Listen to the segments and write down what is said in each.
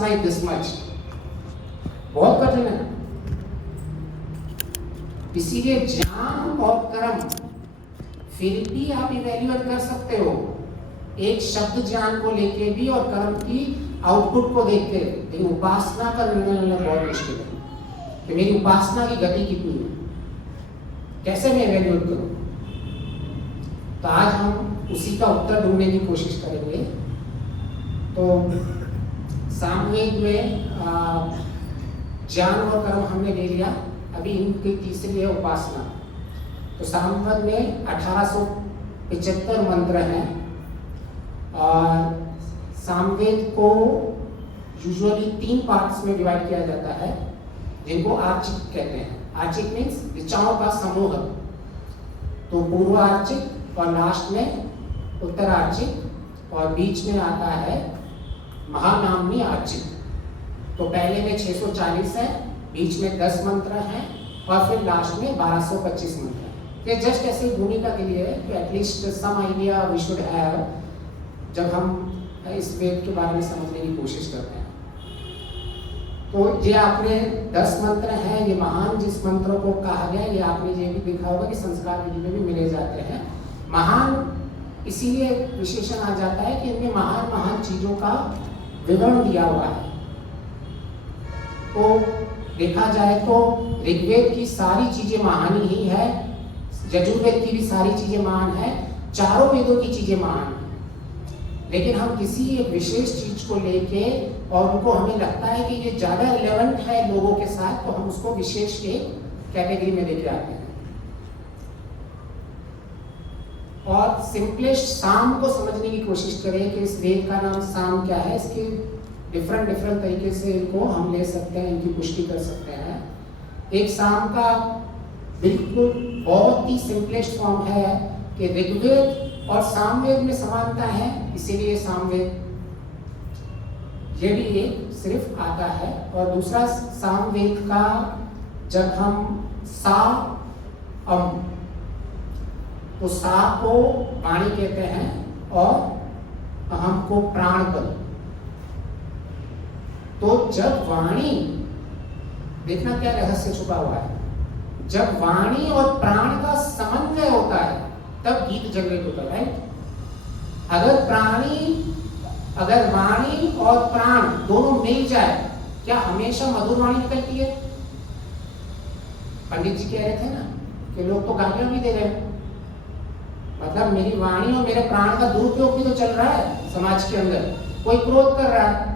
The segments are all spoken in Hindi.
उपासना इज दिस मच, बहुत कठिन है। इसीलिए ज्ञान और कर्म फिर भी आप इवैल्यूएट कर सकते हो, एक शब्द ज्ञान को लेके भी और कर्म की आउटपुट को देखते हुए। लेकिन उपासना का निर्णय लेना बहुत मुश्किल है कि मेरी उपासना की गति कितनी है, कैसे मैं इवैल्यूएट करूं। तो आज हम उसी का उत्तर ढूंढने की कोशिश करेंगे। तो सामवेद में ज्ञान और कर्म हमने ले लिया, अभी इनकी तीसरी है उपासना। तो सामवेद में 1875 मंत्र हैं और सामवेद को यूजुअली 3 पार्ट्स में डिवाइड किया जाता है, जिनको आर्चिक कहते हैं। आर्चिक मीन्स ऋचाओं का समूह। तो पूर्व आर्चिक और लास्ट में उत्तर आर्चिक और बीच में आता है महानाम्नी आर्चिक। तो पहले में 640 है, बीच में 10 मंत्र हैं और फिर लास्ट में 1225 मंत्र हैं। ये जस्ट ऐसे भूमिका के लिए कि at least some idea we should have जब हम इस वेद के बारे में समझने की कोशिश करते हैं। तो ये आपने 10 मंत्र हैं, ये महान जिस मंत्रों को कहा गया, ये आपने ये भी देखा होगा कि संस्कार विधि में भी मिले जाते हैं। महान इसीलिए विशेषण आ जाता है कि इनमें महान महान चीजों का विवरण दिया हुआ है। तो देखा जाए तो ऋग्वेद की सारी चीजें महान ही है, यजुर्वेद की भी सारी चीजें महान है, चारों वेदों की चीजें महान है। लेकिन हम किसी एक विशेष चीज को लेके और उनको हमें लगता है कि ये ज्यादा रिलेवेंट है लोगों के साथ, तो हम उसको विशेष के कैटेगरी में लेके आते हैं। और सिंपलेस्ट साम को समझने की कोशिश करें कि इस वेद का नाम साम क्या है। इसके डिफरेंट तरीके से इनको हम ले सकते हैं, इनकी पुष्टि कर सकते हैं। एक साम का बिल्कुल बहुत ही सिंपलेस्ट फॉर्म है कि ऋग्वेद और सामवेद में समानता है, इसीलिए सामवेद ये भी एक सिर्फ आता है। और दूसरा सामवेद का जब हम सा अम, तो सा को वाणी कहते हैं और अहम को प्राण बल। तो जब वाणी, देखना क्या रहस्य छुपा हुआ है, जब वाणी और प्राण का समन्वय होता है तब गीत जनरेट होता है, राइट। अगर वाणी और प्राण दोनों मिल जाए, क्या हमेशा मधुर वाणी निकलती है? पंडित जी कह रहे थे ना कि लोग तो गालियां भी दे रहे हैं, मतलब मेरी वाणी और मेरे प्राण का दुरुपयोग भी तो चल रहा है समाज के अंदर, कोई क्रोध कर रहा है।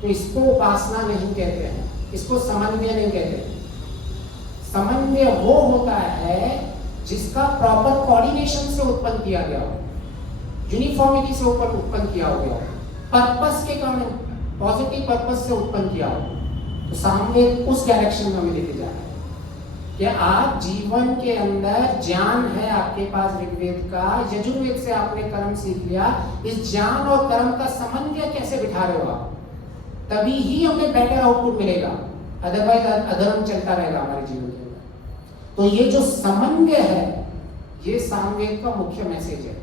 तो इसको उपासना नहीं कहते हैं, इसको समन्वय नहीं कहते। समन्वय वो होता है जिसका प्रॉपर कोऑर्डिनेशन से उत्पन्न किया गया हो, यूनिफॉर्मिटी से उत्पन्न किया हो गया हो, पर्पस के कारण, पॉजिटिव पर्पस से उत्पन्न किया हो। तो सामने उस डायरेक्शन में हमें लेके जा रहा है कि आप जीवन के अंदर ज्ञान है आपके पास ऋग्वेद का, यजुर्वेद से आपने कर्म सीख लिया, इस ज्ञान और कर्म का समन्वय कैसे बिठा रहे हो आप, तभी ही हमें बेटर आउटपुट मिलेगा, अदरवाइज अधर्म चलता रहेगा हमारे जीवन के अंदर। तो ये जो समन्वय है, ये सामवेद का मुख्य मैसेज है।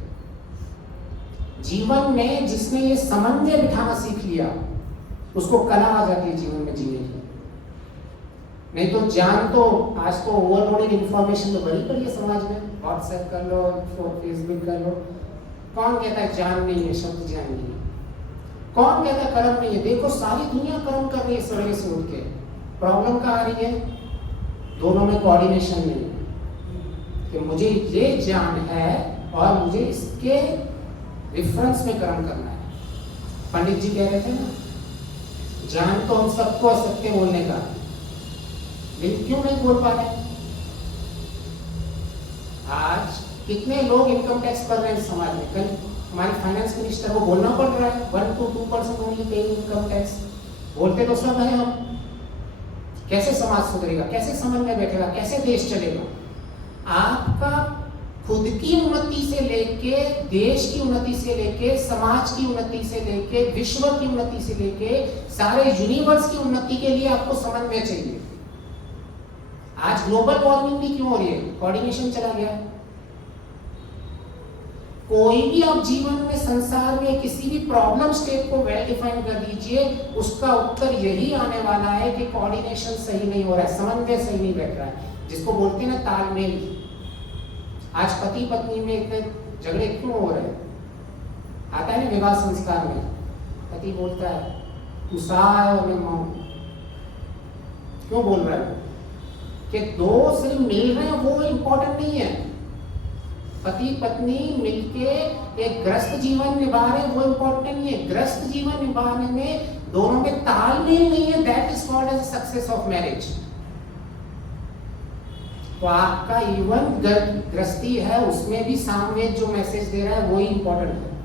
जीवन में जिसने ये समन्वय बिठाना सीख लिया, उसको कला आ जाती है जीवन में जीने की। नहीं तो ज्ञान तो आज तो ओवरलोडेड इंफॉर्मेशन तो बड़ी पड़ी है समाज में, व्हाट्सएप कर लो, फेसबुक कर लो। कौन कहता है ज्ञान नहीं है, शब्द ज्ञान नहीं है? कौन कहता है कर्म नहीं है? देखो सारी दुनिया कर्म कर रही है सवेरे से उठ के। प्रॉब्लम कहाँ आ रही है? दोनों में कोऑर्डिनेशन नहीं है कि मुझे ये ज्ञान है और मुझे इसके रिफरेंस में कर्म करना है। पंडित जी कह रहे थे ना, ज्ञान तो हम सबको सत्य बोलने का, लेकिन क्यों नहीं बोल पा रहे? आज कितने लोग इनकम टैक्स भर रहे हैं समाज में? कल हमारे फाइनेंस मिनिस्टर को बोलना पड़ रहा है 1 to 2% only paying income tax. बोलते तो सब है हम। कैसे समाज सुधरेगा, कैसे समन्वय बैठेगा, कैसे देश चलेगा? आपका खुद की उन्नति से लेके, देश की उन्नति से लेके, समाज की उन्नति से लेके, विश्व की उन्नति से लेके, सारे यूनिवर्स की उन्नति के लिए आपको समन्वय चाहिए। आज ग्लोबल वार्मिंग भी क्यों हो रही है? कोऑर्डिनेशन चला गया। कोई भी आप जीवन में संसार में किसी भी प्रॉब्लम स्टेट को वेल डिफाइन कर दीजिए, उसका उत्तर यही आने वाला है कि कोऑर्डिनेशन सही नहीं हो रहा है, समन्वय सही नहीं बैठ रहा है, जिसको बोलते हैं ना तालमेल। आज पति पत्नी में इतने झगड़े क्यों हो रहे हैं? आता है ना विवाह संस्कार में, पति बोलता है तू सा है और मैं मां। क्यों बोल रहा है? कि दो सिर्फ मिल रहे हैं वो इम्पोर्टेंट नहीं है। पति पत्नी मिलके एक ग्रस्त जीवन निभा रहे हैं वो इम्पोर्टेंट नहीं है। ग्रस्त जीवन निभाने में दोनों के तालमेल नहीं है, that is called as success of marriage. तो आपका इवन गृहस्थी है उसमें भी सामवेद जो मैसेज दे रहा है वही इंपॉर्टेंट है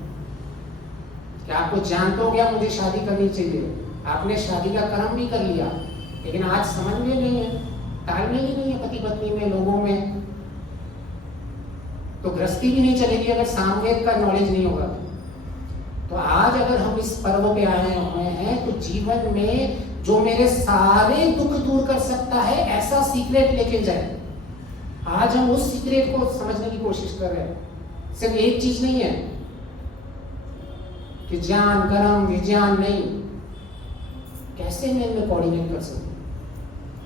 कि आपको जानते हो गया मुझे शादी करनी चाहिए, आपने शादी का कर्म भी कर लिया, लेकिन आज समन्वय नहीं है, तालमेल ही नहीं है पति पत्नी में, लोगों में, तो गृहस्थी भी नहीं चलेगी अगर सामवेद का नॉलेज नहीं होगा। तो आज अगर हम इस पर्व पे आए हुए हैं तो जीवन में जो मेरे सारे दुख दूर कर सकता है ऐसा सीक्रेट लेके जाए। आज हम उस सीक्रेट को समझने की कोशिश कर रहे हैं। सिर्फ एक चीज नहीं है कि ज्ञान कर्म विज्ञान नहीं, कैसे मैं इनमें कोऑर्डिनेट कर सकूं,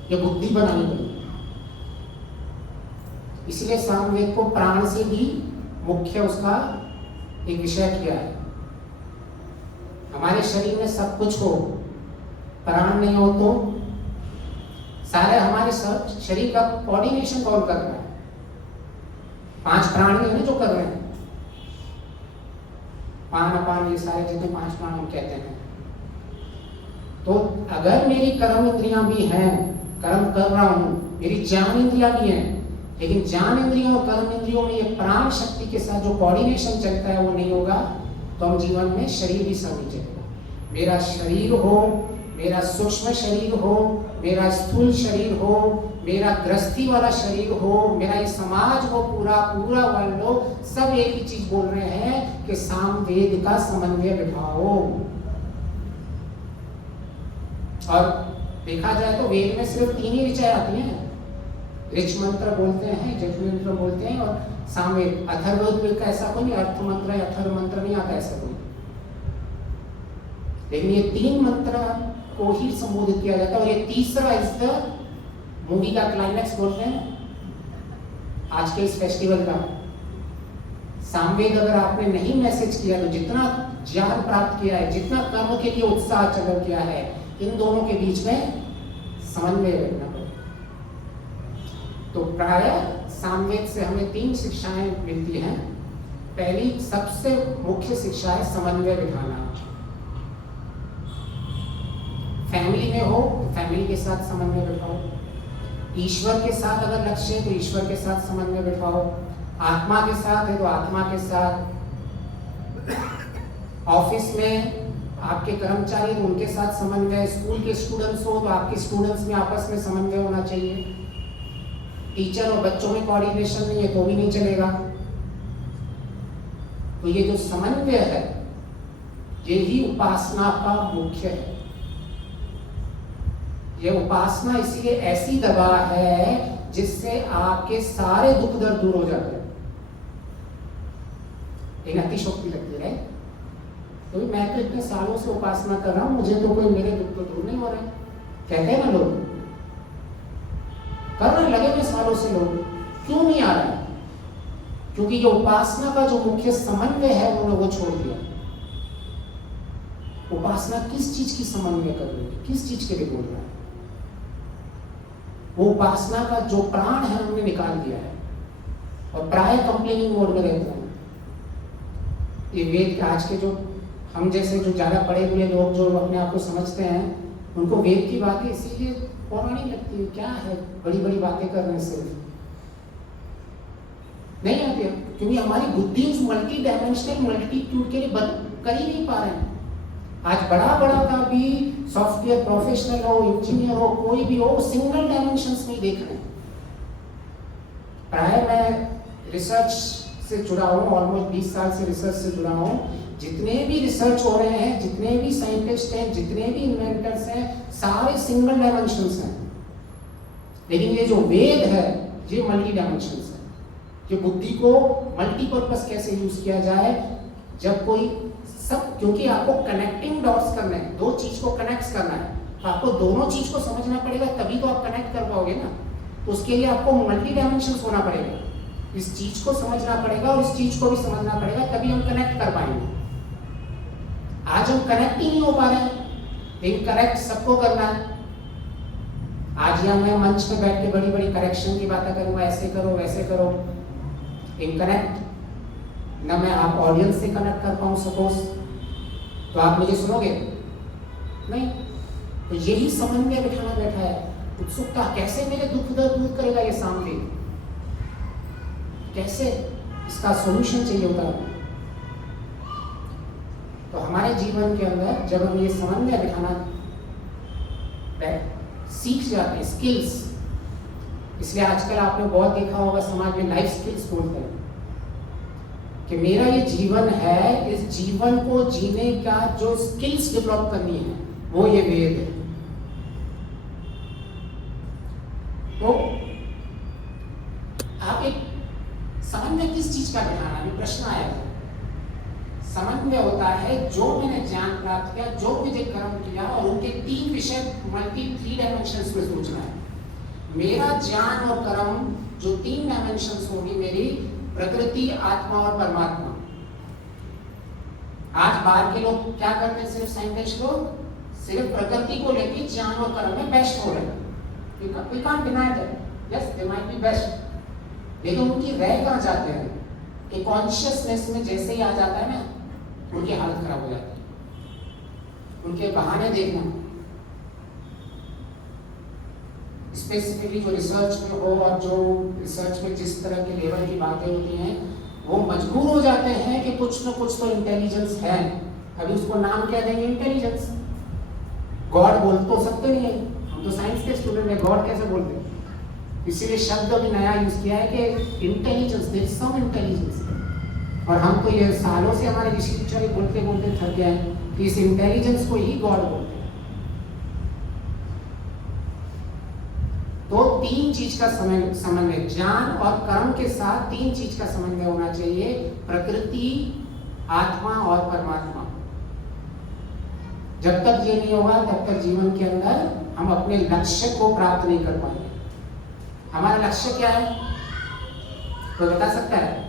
ये बुद्धि बनानी पड़ेगी। इसलिए सामवेद को प्राण से भी मुख्य उसका एक विषय किया है। हमारे शरीर में सब कुछ हो, प्राण नहीं हो तो सारे हमारे शरीर का कोऑर्डिनेशन कौन कर रहा है? 5 प्राणी है ना जो कर रहे हैं, पान अपान ये सारे जितने 5 प्राण हम कहते हैं। तो अगर मेरी कर्म इंद्रियां भी हैं, कर्म कर रहा हूं, मेरी ज्ञान इंद्रियां भी हैं, लेकिन ज्ञान इंद्रियों और कर्म इंद्रियों में ये प्राण शक्ति के साथ जो कोऑर्डिनेशन चलता है वो नहीं होगा, तो हम जीवन में शरीर भी सही नहीं चलेगा। मेरा शरीर हो, मेरा सूक्ष्म शरीर हो, मेरा स्थूल शरीर हो, मेरा गृहस्थी वाला शरीर हो, मेरा ये समाज हो, पूरा वर्ल्ड हो, सब एक ही चीज बोल रहे हैं कि सामवेद का समन्वय बिठाओ। और देखा जाए तो वेद में सिर्फ 3 ही ऋचाएं आती हैं, ऋच मंत्र बोलते हैं, यजु मंत्र बोलते हैं और सामवेद। अथर्ववेद का ऐसा कोई नहीं, अर्थ मंत्र या अथर्व मंत्र नहीं आता ऐसा कोई, लेकिन ये 3 मंत्र को ही संबोधित किया जाता है। और ये तीसरा इज द मूवी का क्लाइमैक्स बोलते हैं आज के इस फेस्टिवल का। सामवेद अगर आपने नहीं मैसेज किया तो जितना ज्ञान प्राप्त किया है, जितना कर्म के लिए उत्साह चल किया है, इन दोनों के बीच में समन्वय रखना पड़ेगा। तो प्राय सामवेद से हमें 3 शिक्षाएं मिलती हैं। पहली सबसे मुख्य शिक्षा है समन्वय बिठाना। फैमिली में हो तो फैमिली के साथ समन्वय बिठाओ, ईश्वर के साथ अगर लक्ष्य है तो ईश्वर के साथ समन्वय बिठाओ, आत्मा के साथ है तो आत्मा के साथ, ऑफिस में आपके कर्मचारी तो उनके साथ समन्वय, स्कूल के स्टूडेंट्स हो तो आपके स्टूडेंट्स में आपस में समन्वय होना चाहिए, टीचर और बच्चों में कोऑर्डिनेशन नहीं है तो भी नहीं चलेगा। तो ये जो समन्वय है ये ही उपासना का मुख्य है। ये उपासना इसलिए ऐसी दवा है जिससे आपके सारे दुख दर्द दूर हो जाते हैं। एक अतिशोक्ति लगती है, तो मैं तो इतने सालों से उपासना कर रहा हूं, मुझे तो कोई मेरे दुख तो दूर नहीं हो रहे, कहते हैं ना लोग, करने लगे में सालों से लोग, क्यों नहीं आ रहा है? क्योंकि ये उपासना का जो मुख्य समन्वय है उन्होंने वो छोड़ दिया। उपासना किस चीज की समन्वय कर रही है, किस चीज के लिए बोल रहा है? वो उपासना का जो प्राण है उन्होंने निकाल दिया है और प्राय कंप्लेनिंग मोड में रहते हैं। ये वेद के आज के जो हम जैसे जो ज्यादा पढ़े हुए लोग जो अपने आप को समझते हैं, उनको वेद की बातें इसीलिए पौराणिक लगती है। क्या है बड़ी बड़ी बातें कर रहे हैं, सिर्फ नहीं आती है, क्योंकि हमारी बुद्धि उस मल्टी डायमेंशनल मल्टीट्यूड के लिए कर ही नहीं पा रहे हैं। आज बड़ा का भी सॉफ्टवेयर प्रोफेशनल हो, इंजीनियर हो, कोई भी हो, सिंगल डायमेंशंस नहीं देख रहे हैं। प्राय मैं रिसर्च से जुड़ा हूँ, ऑलमोस्ट 20 साल से रिसर्च से जुड़ा हूँ। जितने भी रिसर्च हो रहे हैं, जितने भी साइंटिस्ट हैं, जितने भी इन्वेंटर्स हैं, सारे सिंगल डायमेंशंस हैं, लेकिन ये जो वेद है ये मल्टी डायमेंशंस है। कि बुद्धि को मल्टीपर्पज कैसे यूज किया जाए। जब कोई सब, क्योंकि आपको कनेक्टिंग डॉट्स करना है, दो चीज को कनेक्ट करना है, तो आपको दोनों चीज को समझना पड़ेगा, तभी तो आप कनेक्ट कर पाओगे ना। तो उसके लिए आपको मल्टी डायमेंशंस होना पड़ेगा, इस चीज को समझना पड़ेगा और इस चीज को भी समझना पड़ेगा, तभी हम कनेक्ट कर पाएंगे। आज हम कनेक्ट ही नहीं हो पा रहे हैं, लेकिन करेक्ट सबको करना है। आज या मैं मंच पे बैठ के बड़ी बड़ी करेक्शन की बातें करूंगा, ऐसे करो वैसे करो, इनकरेक्ट ना मैं आप ऑडियंस से कनेक्ट कर पाऊं सपोज, तो आप मुझे सुनोगे नहीं। तो यही समन्वय बिठाना बैठा है। उत्सुकता, कैसे मेरे दुख दर्द दूर करेगा ये सामने, कैसे इसका सॉल्यूशन चाहिए होता है। तो हमारे जीवन के अंदर जब हम ये समन्वय बिठाना सीख जाते हैं, स्किल्स, इसलिए आजकल आपने बहुत देखा होगा समाज में लाइफ स्किल्स बोलते हैं कि मेरा ये जीवन है, इस जीवन को जीने का जो स्किल्स डेवलप करनी है वो ये वेद है। तो आप एक समन्वय किस चीज का बिठाना, अभी प्रश्न आया। समन्वय होता है जो मैंने ज्ञान प्राप्त किया, जो मुझे कर्म किया, और उनके तीन विषय थ्री डायमेंशंस में सोचना है। मेरा ज्ञान और कर्म जो तीन डायमेंशंस होगी, मेरी प्रकृति, आत्मा और परमात्मा। आज बाहर के लोग क्या करते हैं, सिर्फ साइंटिस्ट लोग सिर्फ प्रकृति को लेकर ज्ञान और कर्म में बेस्ट हो रहे हैं। We can't deny that. Yes, they might be best. लेकिन उनकी रह कहाँ जाते हैं कि कॉन्शियसनेस में जैसे ही आ जाता है ना, उनकी हालत खराब हो जाती है। उनके बहाने देखना, स्पेसिफिकली जो रिसर्च में हो और जो रिसर्च में जिस तरह के लेवल की बातें होती हैं, वो मजबूर हो जाते हैं कि कुछ ना कुछ तो इंटेलिजेंस है। अभी उसको नाम क्या देंगे, इंटेलिजेंस। गॉड बोल तो सकते नहीं है, हम तो साइंस के स्टूडेंट हैं, गॉड कैसे बोलते हैं। इसीलिए शब्द भी नया यूज किया है कि intelligence, there is some intelligence. और हम तो ये सालों से हमारे ऋषि बिचारे बोलते बोलते थक गए हैं कि इस इंटेलिजेंस को ही गॉड बोलते हैं। तो तीन चीज का समन्वय, ज्ञान और कर्म के साथ तीन चीज का समन्वय होना चाहिए, प्रकृति, आत्मा और परमात्मा। जब तक ये नहीं होगा तब तक जीवन के अंदर हम अपने लक्ष्य को प्राप्त नहीं कर पाएंगे। हमारा लक्ष्य क्या है, कोई बता सकता है?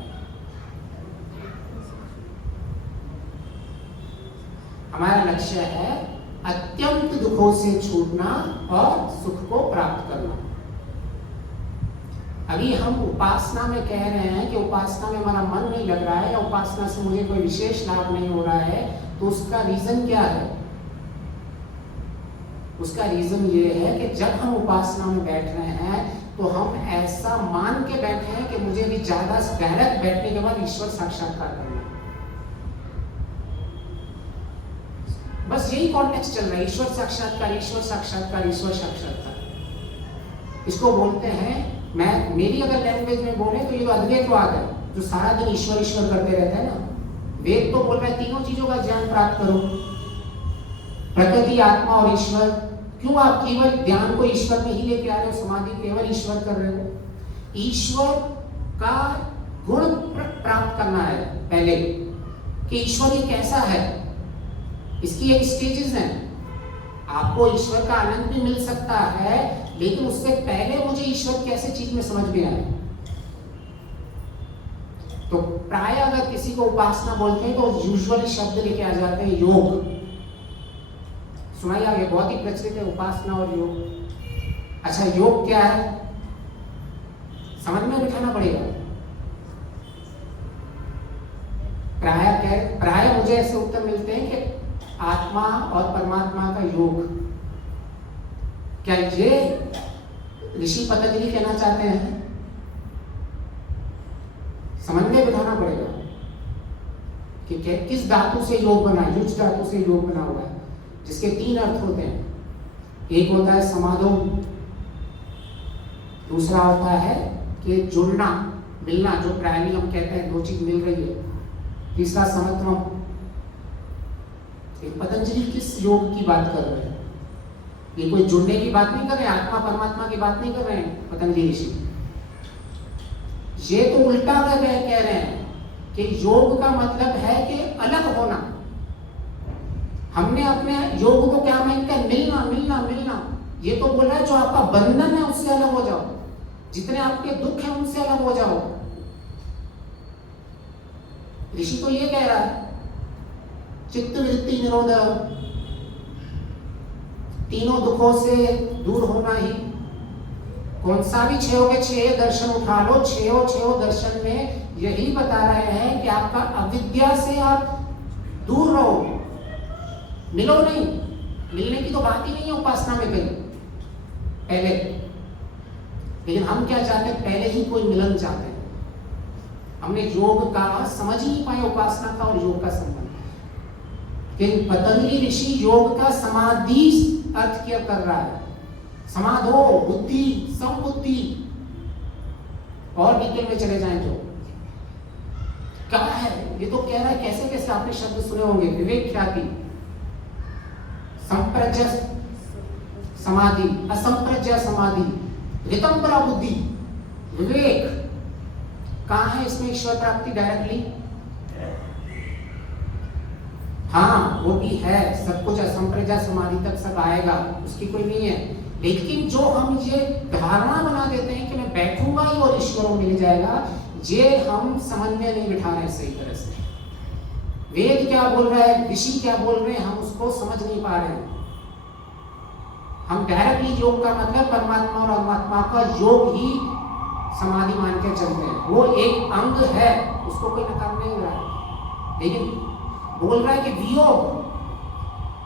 हमारा लक्ष्य है अत्यंत दुखों से छूटना और सुख को प्राप्त करना। अभी हम उपासना में कह रहे हैं कि उपासना में हमारा मन नहीं लग रहा है या उपासना से मुझे कोई विशेष लाभ नहीं हो रहा है, तो उसका रीजन क्या है? उसका रीजन ये है कि जब हम उपासना में बैठ रहे हैं तो हम ऐसा मान के बैठे हैं कि मुझे भी ज्यादा डायरेक्ट बैठने के बाद ईश्वर साक्षात्कार करना। बस यही कॉन्टेक्स्ट चल रहा है, ईश्वर साक्षात्कार, ईश्वर साक्षात्कार, ईश्वर साक्षात्कार। इसको बोलते हैं, मैं मेरी अगर लैंग्वेज में बोले तो ये तो अद्वैतवाद है, जो सारा दिन ईश्वर ईश्वर करते रहते हैं ना। वेद तो बोल रहा है तीनों चीजों का ज्ञान प्राप्त करो, प्रकृति, आत्मा और ईश्वर। क्यों आप केवल ध्यान को ईश्वर में ही लेके आ रहे हो, समाधि केवल ईश्वर कर रहे हो? ईश्वर का गुण प्राप्त करना है पहले, कि ईश्वर ये कैसा है। इसकी एक स्टेजेस हैं। आपको ईश्वर का आनंद भी मिल सकता है, लेकिन उससे पहले मुझे ईश्वर कैसे चीज में समझ में आए। तो प्राय अगर किसी को उपासना बोलते हैं तो यूजुअली शब्द लेके आ जाते हैं योग। सुनाई आगे, बहुत ही प्रचलित है उपासना और योग। अच्छा, योग क्या है समझ में बिठाना पड़ेगा। प्राय मुझे ऐसे उत्तर मिलते हैं कि आत्मा और परमात्मा का योग। क्या ये ऋषि पतंजलि कहना चाहते हैं? समन्वय बिठाना पड़ेगा कि किस धातु से योग बना है। युज धातु से योग बना हुआ है, जिसके तीन अर्थ होते हैं। एक होता है समाधो, दूसरा होता है कि जुड़ना, मिलना, जो प्रायली हम कहते हैं दो चीज मिल रही है। तीसरा समत्वम। पतंजलि किस योग की बात कर रहे हैं? ये कोई जुड़ने की बात नहीं कर रहे हैं, आत्मा परमात्मा की बात नहीं कर रहे हैं पतंजलि ऋषि। ये तो उल्टा कह रहे हैं कि योग का मतलब है कि अलग होना। हमने अपने योग को क्या मान कर मिलना मिलना मिलना, ये तो बोल रहा है जो आपका बंधन है उससे अलग हो जाओ, जितने आपके दुख हैं उनसे अलग हो जाओ। ऋषि तो ये कह रहा है चित्त वृत्ति निरोध, तीनों दुखों से दूर होना ही। कौन सा भी छह के छह दर्शन उठा लो, छह दर्शन में यही बता रहे हैं कि आपका अविद्या से आप दूर रहो, मिलो नहीं। मिलने की तो बात ही नहीं है उपासना में कहीं पहले, लेकिन हम क्या चाहते हैं, पहले ही कोई मिलन चाहते हैं। हमने योग का समझ ही नहीं पाए, उपासना का और योग का संबंध। लेकिन पतंजलि ऋषि योग का समाधि अर्थ क्या कर रहा है, समाधो बुद्धि समबुद्धि। और डिटेल में चले जाएं तो क्या है, ये तो कह रहा है कैसे कैसे आपने शब्द सुने होंगे, विवेक ख्याति, संप्रज्ञ समाधि, असंप्रज्ञ समाधि, ऋतंबरा बुद्धि, विवेक। कहाँ है इसमें ईश्वर प्राप्ति डायरेक्टली? हाँ वो भी है, सब कुछ असंप्रज्ञ समाधि तक सब आएगा, उसकी कोई नहीं है। लेकिन जो हम ये धारणा बना देते हैं कि मैं बैठूंगा ही और ईश्वर को मिल जाएगा, ये हम समझ में नहीं बिठा रहे सही तरह से। वेद क्या बोल रहा है, ऋषि क्या बोल रहे हैं, हम उसको समझ नहीं पा रहे हैं। हम डायरेक्टली योग का मतलब परमात्मा और अनात्मा का योग ही समाधि मान के चलते हैं, वो एक अंग है, उसको कोई नकार नहीं रहा है। लेकिन बोल रहा है कि वियोग,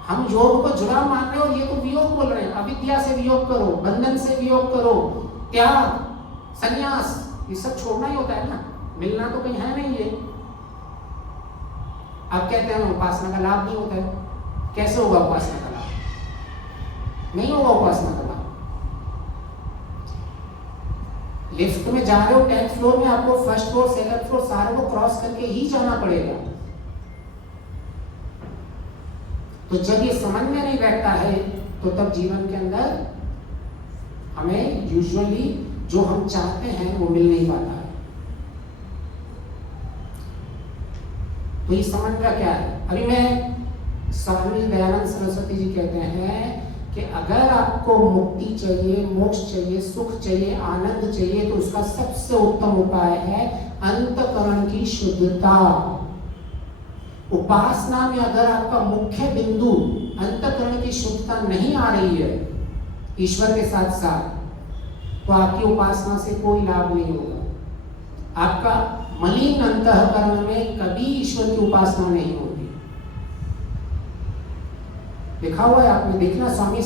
हम योग को जुड़ा मान रहे हो, ये तो वियोग बोल रहे हैं। अविद्या से वियोग करो, बंधन से वियोग करो, त्याग, संन्यास, ये सब छोड़ना ही होता है ना, मिलना तो कहीं है नहीं। ये आप कहते हैं उपासना का लाभ नहीं होता है, कैसे होगा उपासना का लाभ? नहीं होगा उपासना का लाभ। लिफ्ट में जा रहे हो 10th फ्लोर में, आपको फर्स्ट फ्लोर सेकंड फ्लोर सारे को क्रॉस करके ही जाना पड़ेगा। तो जब ये समझ में नहीं बैठता है तो तब जीवन के अंदर हमें यूजुअली जो हम चाहते हैं वो मिल नहीं पाता है। तो ये समझ का क्या है? अभी मैं स्वामी दयानंद सरस्वती जी कहते हैं कि अगर आपको मुक्ति चाहिए, मोक्ष चाहिए, सुख चाहिए, आनंद चाहिए, तो उसका सबसे उत्तम उपाय है अंतःकरण की शुद्धता। उपासना में अगर आपका मुख्य बिंदु अंतःकरण की शुद्धता नहीं आ रही है ईश्वर के साथ साथ, तो आपकी उपासना से कोई लाभ नहीं होगा। आपका मलिन अंतःकरण में कभी ईश्वर की उपासना नहीं होगी। लिखा हुआ है, आपने देखना स्वामी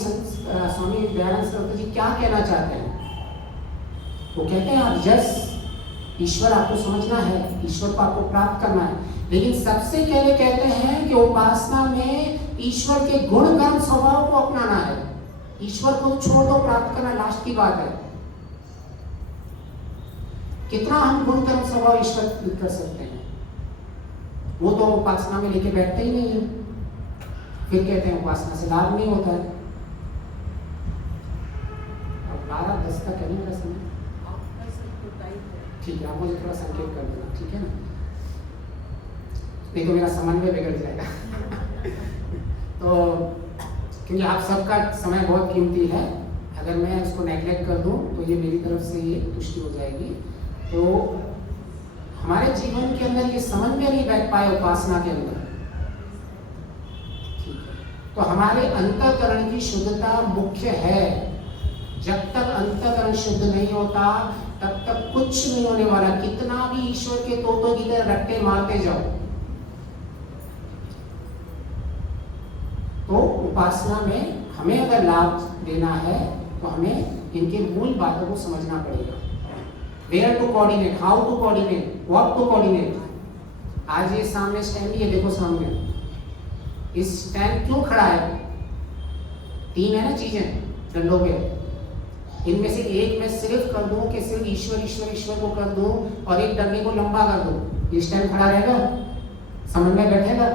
दयानंद सरस्वती जी क्या कहना चाहते हैं। वो कहते हैं आप जस ईश्वर आपको समझना है, ईश्वर को आपको प्राप्त करना है, लेकिन सबसे पहले कहते हैं कि उपासना में ईश्वर के गुण कर्म स्वभाव को अपनाना है। ईश्वर को छोड़ दो, प्राप्त करना लास्ट की बात है। कितना हम गुण कर्म स्वभाव ईश्वर कर सकते हैं, वो तो उपासना में लेके बैठते ही नहीं है। फिर कहते हैं उपासना से लाभ नहीं होता है। अब 12:10 तक है मेरा समय, ठीक है, आप मुझे थोड़ा संकेत कर देना, ठीक है ना, नहीं तो मेरा समन्वय बिगड़ जाएगा। तो क्योंकि आप सबका समय बहुत कीमती है, अगर मैं उसको नेग्लेक्ट कर दूं तो ये मेरी तरफ से ये तुष्टि हो जाएगी। तो हमारे जीवन के अंदर ये समन्वय नहीं बैठ पाए उपासना के अंदर, ठीक है, तो हमारे अंतःकरण की शुद्धता मुख्य है। जब तक अंतःकरण शुद्ध नहीं होता तब तक कुछ नहीं होने वाला, कितना भी ईश्वर के तोतों की तरह रट्टे मारते जाओ। तो उपासना में हमें अगर लाभ देना है तो हमें इनके मूल बातों को समझना पड़ेगा। Where to coordinate, how to coordinate, what to coordinate. आज ये सामने स्टैंड ही है, देखो सामने इस स्टैंड क्यों खड़ा है? 3 है ना चीजें डंडों के, इनमें से एक मैं सिर्फ कर दूं कि सिर्फ ईश्वर ईश्वर ईश्वर को कर दूं और एक डंडे को लंबा कर दूं, ये स्टैंड खड़ा रहेगा? समझ में बैठेगा?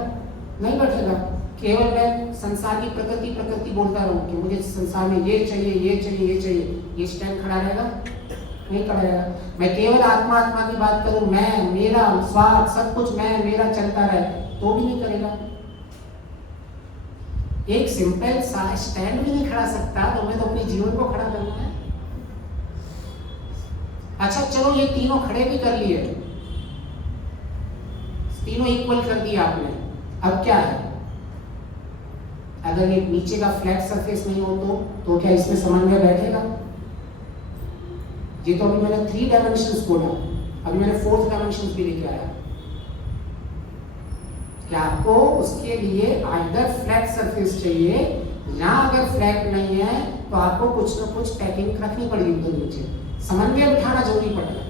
नहीं बैठेगा। केवल मैं संसार की प्रकृति प्रकृति बोलता रहूं कि मुझे संसार में ये चाहिए ये चाहिए ये चाहिए, ये स्टैंड खड़ा रहेगा? नहीं करेगा। मैं केवल आत्मा आत्मा की बात करूं, मैं, मेरा, स्वार्थ, सब कुछ मैं, मेरा चलता रहे, तो भी नहीं करेगा। एक सिंपल सा स्टैंड भी नहीं खड़ा सकता, तो मैं तो अपने जीवन को खड़ा करना है। अच्छा चलो ये तीनों खड़े भी कर लिए, तीनों इक्वल कर दिया आपने, अब क्या है? अगर ये नीचे का फ्लैट सरफेस नहीं हो तो क्या इसमें समन्वय बैठेगा? ये तो अभी मैंने 3 डायमेंशंस बोला, अभी मैंने 4th डायमेंशंस भी लेके आया कि आपको उसके लिए आइदर फ्लैट सरफेस चाहिए, या अगर फ्लैट नहीं है तो आपको कुछ ना कुछ पैकिंग रखनी पड़ेगी उधर नीचे, समन्वय बिठाना जरूरी पड़ रहा है।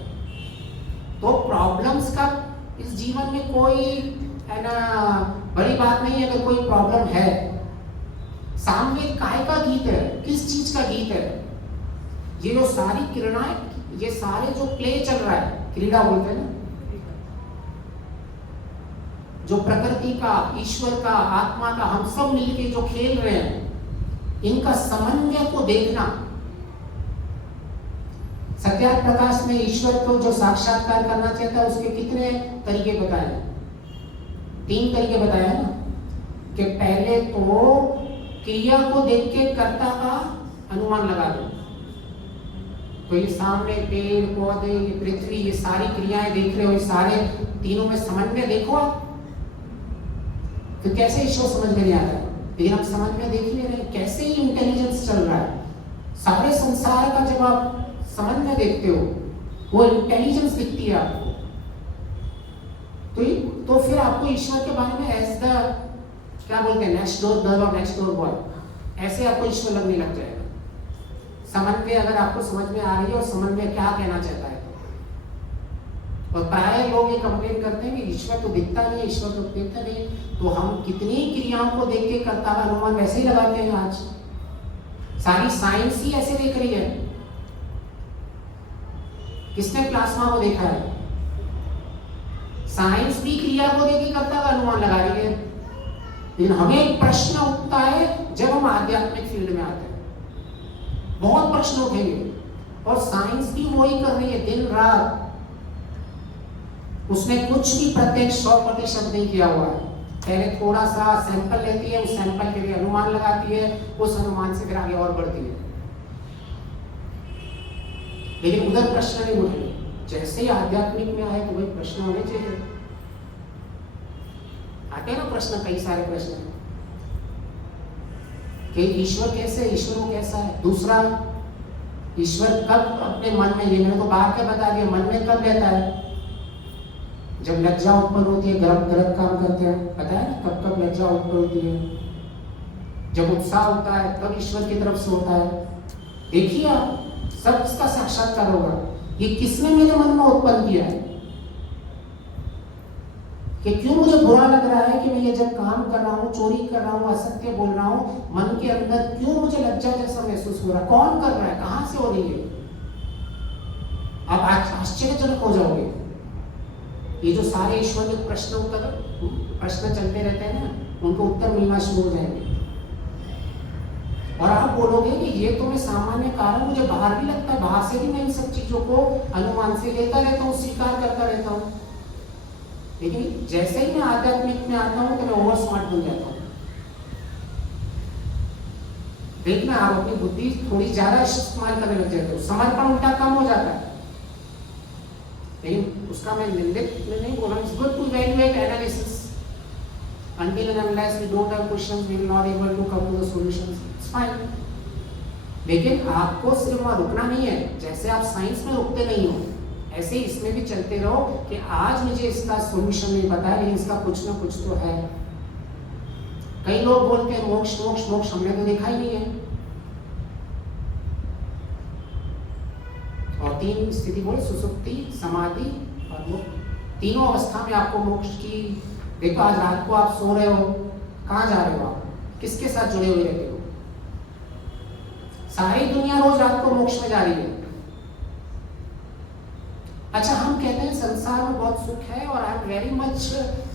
तो प्रॉब्लम्स का इस जीवन में कोई है ना बड़ी बात नहीं है। अगर कोई प्रॉब्लम है, सामवेद काय का गीत है, किस चीज का गीत है? ये जो सारी किरणाएं, ये सारे जो प्ले चल रहा है, क्रीड़ा बोलते हैं ना, जो प्रकृति का, ईश्वर का, आत्मा का, हम सब मिलके जो खेल रहे हैं, इनका समन्वय को देखना। सत्यार्थ प्रकाश में ईश्वर को जो साक्षात्कार करना चाहता है उसके कितने तरीके बताए? 3 तरीके बताए ना, कि पहले तो क्रिया को देख के कर्ता का अनुमान लगा दो। तो ये सामने पेड़ पौधे, ये पृथ्वी, ये सारी क्रियाएं देख रहे हो, ये सारे तीनों में समन्वय देखो आप, तो कैसे ईश्वर समझ में नहीं आता? लेकिन हम समझ में देख ले रहे, कैसे ही इंटेलिजेंस चल रहा है। सारे संसार का जब आप समन्वय देखते हो, वो इंटेलिजेंस दिखती है आपको। तो फिर आपको ईश्वर के बारे में एज द क्या बोलते हैं, नेक्स्ट डोर गर्ल और नेक्स्ट डोर बॉय, ऐसे आपको ईश्वर लगने लग जाएगा। समन्वय अगर आपको समझ में आ रही है और समन्वय क्या कहना चाहता है तो। और प्राय लोग ये कंप्लेन करते हैं कि ईश्वर तो दिखता नहीं है, ईश्वर तो दिखता नहीं है। तो हम कितनी क्रियाओं को देख के कर्ता का अनुमान वैसे ही लगाते हैं। आज सारी साइंस ही ऐसे देख रही है। किसने प्लाज्मा को देखा है? साइंस भी क्रिया को देख के कर्ता का अनुमान लगा रही है। लेकिन हमें एक प्रश्न उठता है जब हम आध्यात्मिक फील्ड में आते हैं, बहुत प्रश्न उठेंगे, और साइंस भी वही कर रही है दिन रात। उसने कुछ भी प्रत्यक्ष 100% नहीं किया हुआ है। पहले थोड़ा सा सैंपल लेती है, उस सैंपल के लिए अनुमान लगाती है, उस अनुमान से फिर आगे और बढ़ती है। लेकिन उधर प्रश्न नहीं उठे। जैसे ही आध्यात्मिक में आए तो वही प्रश्न होने चाहिए। आते हैं ना प्रश्न, कई सारे प्रश्न कि ईश्वर कैसे, ईश्वर वो कैसा है। दूसरा, ईश्वर कब अपने मन में, ये मैंने तो बाहर क्या बता दिया, मन में कब रहता है? जब लज्जा उत्पन्न होती है, गलत काम करते हैं, पता है ना कब कब लज्जा उत्पन्न होती है? जब उत्साह होता है तब ईश्वर की तरफ से होता है। देखिए आप, सब इसका साक्षात्कार होगा। ये किसने मेरे मन में उत्पन्न किया है? कि क्यों मुझे बुरा लग रहा है कि मैं ये जब काम कर रहा हूँ, चोरी कर रहा हूँ, असत्य बोल रहा हूँ, मन के अंदर क्यों मुझे लज्जा जैसा महसूस हो रहा है? कौन कर रहा है? कहां से हो रही है? आप आश्चर्यजनक हो जाओगे। ये जो सारे ईश्वर के प्रश्न चलते रहते हैं ना, उनको उत्तर मिलना शुरू हो जाएंगे। और आप बोलोगे कि ये तो मैं सामान्य कारण, मुझे बाहर भी लगता है, बाहर से भी मैं इन सब चीजों को अनुमान से लेता रहता हूँ, स्वीकार करता रहता हूँ। लेकिन जैसे ही मैं आध्यात्मिक में आता हूँ तो मैं ओवर स्मार्ट बन जाता हूँ। देखना, आप अपनी बुद्धि थोड़ी ज्यादा इस्तेमाल करने लग जाते हो, समर्पण उल्टा कम हो जाता है। लेकिन उसका मैं निंदित नहीं बोल रहा हूं। It's good to evaluate analysis until and unless we don't have questions we will not able to come to the solutions. It's fine. लेकिन आपको सिर्फ वहां रुकना नहीं है। जैसे आप साइंस में रुकते नहीं हो, ऐसे ही इसमें भी चलते रहो कि आज मुझे इसका सॉल्यूशन नहीं पता है, लेकिन इसका कुछ ना कुछ तो है। कई लोग बोलते हैं मोक्ष मोक्ष मोक्ष, हमने तो देखा ही नहीं है। और 3 स्थिति बोले, सुसुप्ति, समाधि और मुक्त। तीनों अवस्था में आपको मोक्ष की। देखो आज रात को आप सो रहे हो, कहाँ जा रहे हो? आप किसके साथ जुड़े हुए रहते हो? सारी दुनिया रोज रात को मोक्ष में जा रही है। अच्छा, हम कहते हैं संसार में बहुत सुख है और आई एम वेरी मच,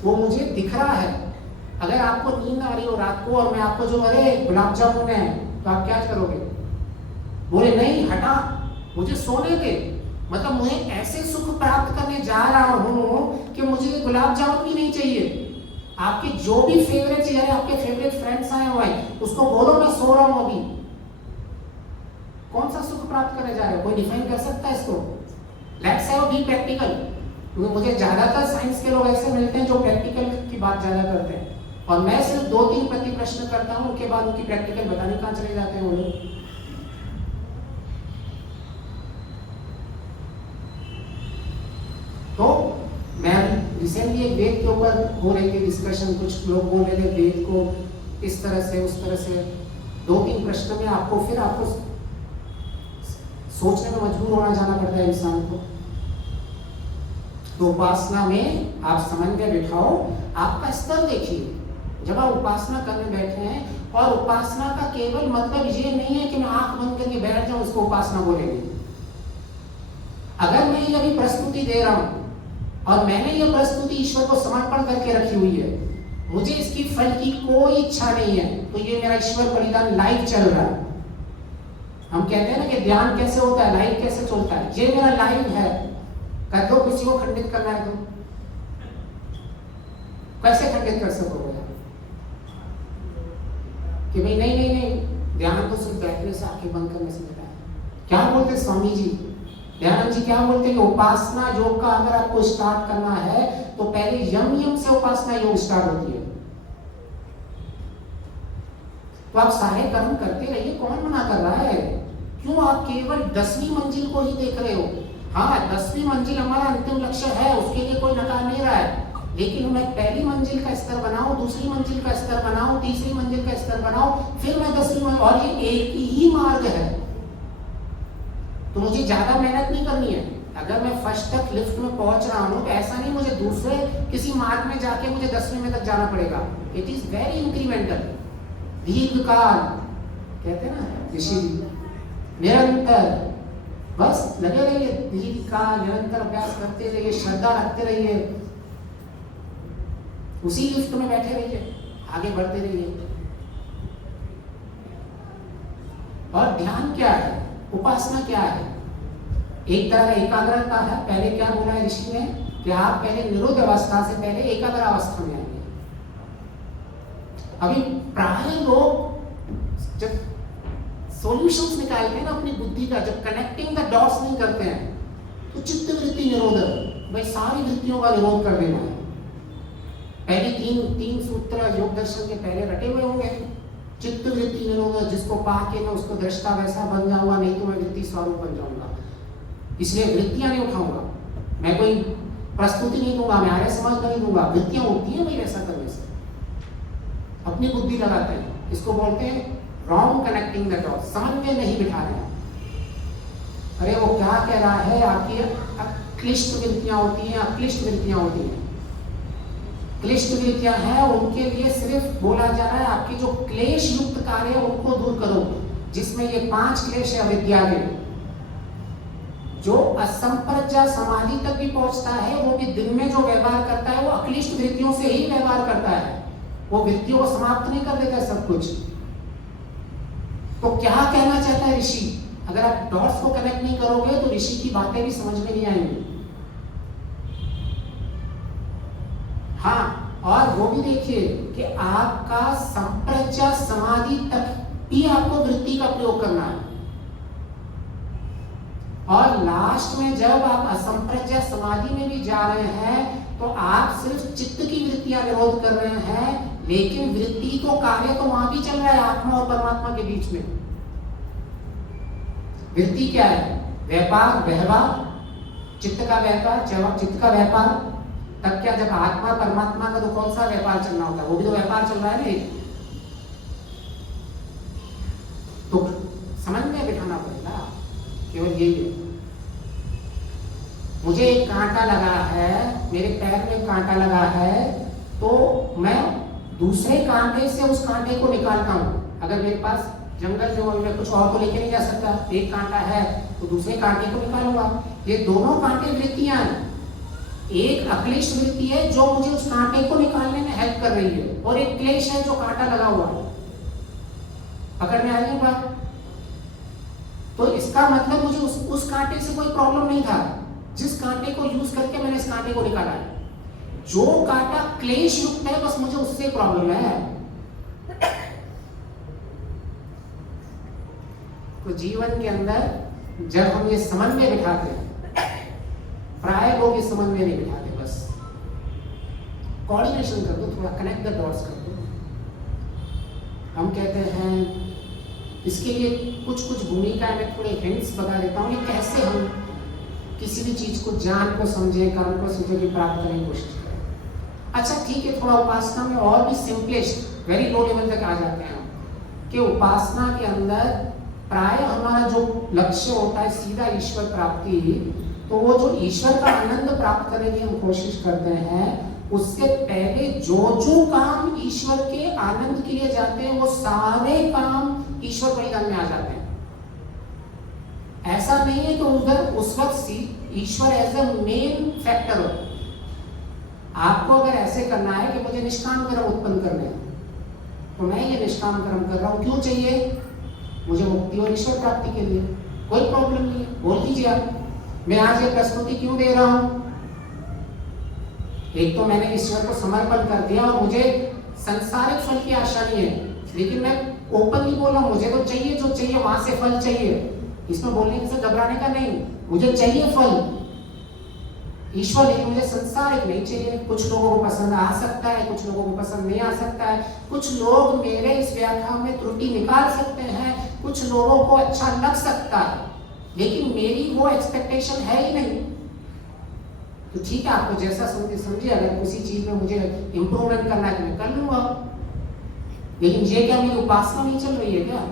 वो मुझे दिख रहा है। अगर आपको नींद आ रही हो रात को और मैं आपको जो, अरे गुलाब जामुन है, तो आप क्या करोगे? बोले नहीं हटा, मुझे सोने दे। मतलब मैं ऐसे सुख प्राप्त करने जा रहा हूं कि मुझे गुलाब जामुन भी नहीं चाहिए। आपकी जो भी फेवरेट चीज है, आपके फेवरेट फ्रेंड्स आए हुए हैं, उसको बोलो मैं सो रहा हूं अभी। कौन सा सुख प्राप्त करने जा रहे हो? कोई डिफाइन कर सकता है इसको? Let's have be practical. क्योंकि मुझे ज्यादातर साइंस के लोग ऐसे मिलते हैं जो प्रैक्टिकल की बात ज्यादा करते हैं, और मैं सिर्फ 2-3 प्रति प्रश्न करता हूं, उसके बाद उनकी प्रैक्टिकल बताने कहां चले जाते हैं वो लोग। तो मैं रिसेंटली एक वेद के ऊपर हो रही थी डिस्कशन, कुछ लोग बोल रहे थे वेद को इस तरह से उस तरह से। 2-3 प्रश्न में आपको सोचने में मजबूर होना जाना पड़ता है इंसान को। तो उपासना में आप समन्वय बिठाओ, आपका स्तर देखिए। जब आप उपासना करने बैठे हैं, और उपासना का केवल मतलब ये नहीं है कि मैं आंख बंद करके बैठ जाऊं, उसको उपासना बोलेंगे। अगर मैं ये अभी प्रस्तुति दे रहा हूं और मैंने ये प्रस्तुति ईश्वर को समर्पण करके रखी हुई है, मुझे इसकी फल की कोई इच्छा नहीं है, तो ये मेरा ईश्वर बलिदान लाइव चल रहा है। हम कहते हैं ना कि ध्यान कैसे होता है, लाइव कैसे चलता है, ये मेरा लाइव है। कर दो, किसी को खंडित करना है तो कैसे खंडित कर सकोगे कि भाई नहीं नहीं नहीं, ध्यान तो सिर्फ बैठने से, आंखें बंद करने से होता है। क्या बोलते स्वामी जी, दयानंद जी क्या बोलते हैं कि उपासना योग का अगर आपको स्टार्ट करना है तो पहले यम से उपासना योग स्टार्ट होती है। तो आप सारे कर्म करते रहिए, कौन मना कर रहा है? क्यों आप केवल 10वीं मंजिल को ही देख रहे हो? हाँ, 10वीं मंजिल हमारा अंतिम लक्ष्य है, उसके लिए कोई नकार नहीं रहा है, लेकिन मैं पहली मंजिल का स्तर बनाऊं, दूसरी मंजिल का स्तर बनाऊं, तीसरी मंजिल का स्तर बनाऊं, फिर मैं 10वीं मंजिल, और ये एक ही मार्ग है। तो मुझे ज्यादा मेहनत नहीं करनी है। अगर मैं फर्स्ट तक लिफ्ट में पहुंच रहा हूं तो ऐसा नहीं मुझे दूसरे किसी मार्ग में जाके मुझे 10वीं में तक जाना पड़ेगा। It is very incremental. दीर्घकाल कहते हैं ना ऋषि, निरंतर बस लगे रहिए, दीर्घकाल निरंतर अभ्यास करते रहिए, श्रद्धा रखते रहिए, उसी लिफ्ट में बैठे रहिए, आगे बढ़ते रहिए। और ध्यान क्या है, उपासना क्या है? एक तरह का एकाग्रता है। पहले क्या बोला है ऋषि ने कि आप पहले निरोध अवस्था से पहले एकाग्र अवस्था में आएंगे। अभी प्राय लोग जब सॉल्यूशंस निकालते हैं ना अपनी बुद्धि का, जब कनेक्टिंग द डॉट्स नहीं करते हैं, तो चित्त वृत्ति निरोध, भाई सारी वृत्तियों का निरोध कर देना है। पहले तीन सूत्र योग दर्शन के पहले रटे हुए होंगे। चित्त वृत्ति निरोध, जिसको पाके मैं उसको दृष्टा वैसा बन जाऊंगा, नहीं तो मैं वृत्ति स्वरूप बन जाऊंगा। इसलिए वृत्तियां नहीं उठाऊंगा, मैं कोई प्रस्तुति नहीं दूंगा, मैं आर्य समाज नहीं दूंगा। वृत्तियां उठती हैं भाई ऐसा करने से, अपनी बुद्धि लगाते हैं। इसको बोलते हैं रॉन्ग कनेक्टिंग द डॉट्स, समन्वय नहीं बिठा रहे हैं। अरे वो क्या कह रहा है, आपकी अक्लिष्ट वृत्तियां होती हैं, अक्लिष्ट वृत्तियां होती हैं। क्लिष्ट वृत्तियां हैं, उनके लिए सिर्फ बोला जा रहा है आपके जो क्लेश युक्त कार्य है उनको दूर करो, जिसमें ये 5 क्लेश है अविद्या के। जो असंप्रज्ञा समाधि तक भी पहुंचता है, वो भी दिन में जो व्यवहार करता है वो अक्लिष्ट वृत्तियों से ही व्यवहार करता है, वो वृत्तियों को समाप्त नहीं कर देता सब कुछ। तो क्या कहना चाहता है ऋषि? अगर आप डॉट्स को कनेक्ट नहीं करोगे तो ऋषि की बातें भी समझ में नहीं आएंगी। हाँ, और वो भी देखिए कि आपका संप्रज्ञा समाधि तक भी आपको वृत्ति का प्रयोग करना है, और लास्ट में जब आप असंप्रज्ञा समाधि में भी जा रहे हैं तो आप सिर्फ चित्त की वृत्तियां विरोध कर रहे हैं, लेकिन वृत्ति तो कार्य तो वहां भी चल रहा है आत्मा और परमात्मा के बीच में। वृत्ति क्या है? व्यापार, व्यवहार, चित्त का व्यापार, चित्त का व्यापार। तब क्या, जब आत्मा परमात्मा का तो कौन सा व्यापार चलना होता है, वो भी तो व्यापार चल रहा है ना। तो समन्वय बिठाना पड़ेगा, केवल यही है। मुझे एक कांटा लगा है, मेरे पैर में कांटा लगा है, तो मैं दूसरे कांटे से उस कांटे को निकालता हूं। अगर मेरे पास जंगल में मैं कुछ और को लेके नहीं जा सकता, एक कांटा है तो दूसरे कांटे को निकालूंगा। ये दोनों कांटे वृत्तियां हैं। एक अक्लेश वृत्ति है जो मुझे उस कांटे को निकालने में हेल्प कर रही है, और एक क्लेश है जो कांटा लगा हुआ है। पकड़ में आ रही है बात? तो इसका मतलब मुझे उस कांटे से कोई प्रॉब्लम नहीं था, जिस कांटे को यूज करके मैंने इस कांटे को निकाला है। जो कांटा क्लेश युक्त है बस मुझे उससे प्रॉब्लम है। तो जीवन के अंदर जब हम ये समन्वय बिठाते हैं, प्राय लोग ये समन्वय नहीं बिठाते, बस कोऑर्डिनेशन कर दो, थोड़ा कनेक्ट द डॉट्स कर दो। हम कहते हैं इसके लिए कुछ भूमिका मैं थोड़े हिंट्स बता देता हूँ कि कैसे हम किसी भी चीज को, ज्ञान को समझे, कर्म को समझे कि प्राप्त करने की कोशिश करें। अच्छा ठीक है, थोड़ा उपासना में और भी सिंपलेस्ट, वेरी लो लेवल तक आ जाते हैं हम कि उपासना के अंदर प्राय हमारा जो लक्ष्य होता है सीधा ईश्वर प्राप्ति, तो वो जो ईश्वर का आनंद प्राप्त करने की हम कोशिश करते हैं, उससे पहले जो काम ईश्वर के आनंद के लिए जाते हैं वो सारे काम ईश्वर परिधान में आ जाते हैं। ऐसा नहीं है कि उधर उस वक्त ईश्वर एज अ मेन फैक्टर हो। आपको अगर ऐसे करना है कि मुझे निष्काम कर्म उत्पन्न करने हैं, तो मैं ये निष्काम कर्म कर रहा हूं, क्यों चाहिए? मुझे मुक्ति और ईश्वर प्राप्ति के लिए। कोई प्रॉब्लम नहीं है, बोल दीजिए आप, मैं आज ये प्रस्तुति क्यों दे रहा हूं? एक तो मैंने ईश्वर को समर्पण कर दिया और मुझे संसारिक फल की आशा नहीं है, लेकिन मैं ओपनली बोल रहा हूं, मुझे तो चाहिए, जो चाहिए वहां से फल चाहिए। इसमें बोलने से घबराने का नहीं, मुझे चाहिए फल ईश्वर, लेकिन मुझे संसारिक नहीं चाहिए। कुछ लोगों को पसंद आ सकता है, कुछ लोगों को पसंद नहीं आ सकता है, कुछ लोग मेरे इस व्याख्या में त्रुटि निकाल सकते हैं, कुछ लोगों को अच्छा लग सकता है, लेकिन मेरी वो एक्सपेक्टेशन है ही नहीं। तो ठीक है, आपको जैसा समझिए, अगर किसी चीज में मुझे इंप्रूवमेंट करना है तो मैं कर लूंगा, लेकिन ये क्या मेरी उपासना नहीं चल रही है क्या?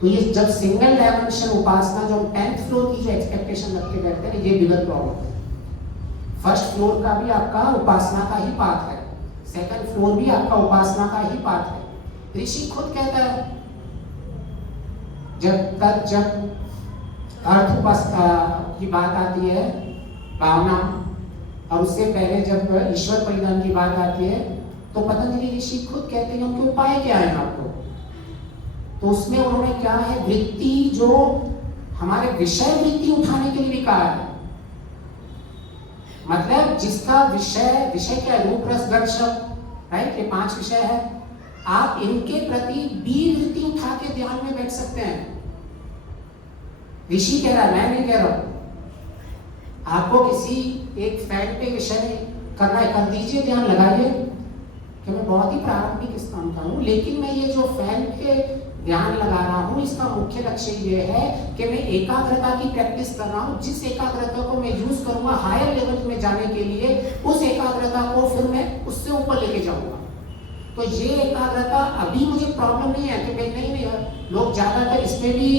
तो ये जब सिंगल डायमेंशन उपासना, जो 10th फ्लोर की जो एक्सपेक्टेशन रख के बैठते हैं, ये बिगर प्रॉब्लम है। फर्स्ट फ्लोर का भी आपका उपासना का ही पाथ है, सेकंड फ्लोर भी आपका उपासना का ही पाथ है। ऋषि खुद कहता है, जब अर्थ उपासना की बात आती है, भावना, और उससे पहले जब ईश्वर परिधान की बात आती है, तो पतंजलि ऋषि खुद कहते हैं उनके उपाय क्या है आपको। तो उसमें उन्होंने क्या है, वृत्ति, जो हमारे विषय वृत्ति उठाने के लिए भी कहा है। मतलब जिसका विषय क्या है, रूप रस गंध शब्द, राइट, ये 5 विषय है। आप इनके प्रति वीर वृत्ति उठा के ध्यान में बैठ सकते हैं। ऋषि कह रहा है, मैं नहीं कह रहा हूं। आपको किसी एक फैन पे विषय करना है, कर दीजिए, ध्यान लगाइए कि मैं बहुत ही प्रारंभिक स्थान का हूं, लेकिन मैं ये जो फैन पे ध्यान लगा रहा हूं, इसका मुख्य लक्ष्य ये है कि मैं एकाग्रता की प्रैक्टिस कर रहा हूं। जिस एकाग्रता को मैं यूज करूंगा हायर लेवल में जाने के लिए, उस एकाग्रता को फिर मैं उससे ऊपर लेके जाऊंगा। तो ये एकाग्रता अभी मुझे प्रॉब्लम नहीं है कि नहीं, लोग ज्यादातर इसमें भी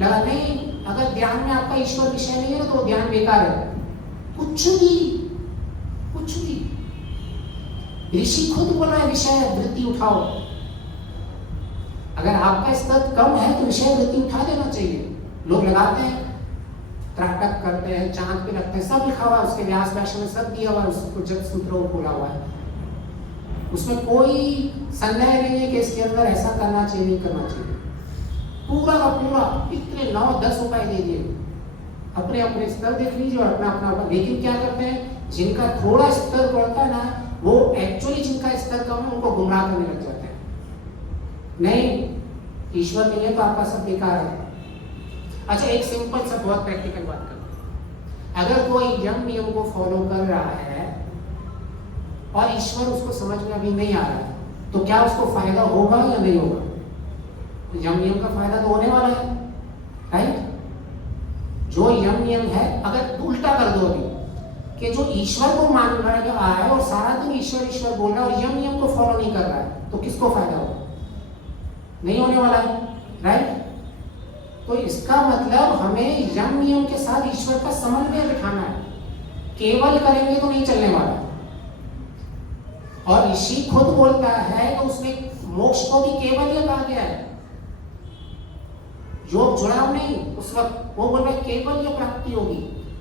लगा, नहीं, अगर ध्यान में आपका ईश्वर विषय नहीं है तो ध्यान बेकार है। कुछ भी ऋषि खुद बोल रहा है, विषय वृत्ति उठाओ। अगर आपका स्तर कम है तो विषय वृत्ति उठा देना चाहिए। लोग लगाते हैं, त्राटक करते हैं, चांद पे रखते हैं, सब लिखा हुआ है उसके व्यास भाषा में, सब दिया हुआ है, उसको जब सूत्रों को खोला हुआ है, उसमें कोई संदेह नहीं है कि इसके अंदर ऐसा करना चाहिए, नहीं करना चाहिए। पूरा का पूरा इतने 9-10 उपाय दे दिए, अपने अपने स्तर देख लीजिए और अपना अपना। लेकिन क्या करते हैं, जिनका थोड़ा स्तर बढ़ता है ना, वो एक्चुअली जिनका स्तर कम है उनको गुमराह करने लग जाते हैं। नहीं, ईश्वर नहीं है तो आपका सब बेकार है। अच्छा, एक सिंपल सा बहुत प्रैक्टिकल बात करते हैं। अगर कोई यम नियम को फॉलो कर रहा है और ईश्वर उसको समझ में अभी नहीं आ रहा है, तो क्या उसको फायदा होगा या नहीं होगा? यम नियम का फायदा तो होने वाला है, राइट? जो यम नियम है, अगर उल्टा कर दो अभी कि जो ईश्वर को मान रहा है और सारा दिन ईश्वर ईश्वर बोल रहा है और यम नियम को फॉलो नहीं कर रहा है, तो किसको फायदा होगा? नहीं होने वाला है, राइट? तो इसका मतलब हमें यम नियम के साथ ईश्वर का समन्वय बिठाना है। केवल करेंगे तो नहीं चलने वाला। और ऋषि खुद बोलता है कि उसने मोक्ष को भी केवल ये कहा गया है, योग जुड़ाव नहीं। उस वक्त वो बोल रहे केवल ये प्राप्ति होगी,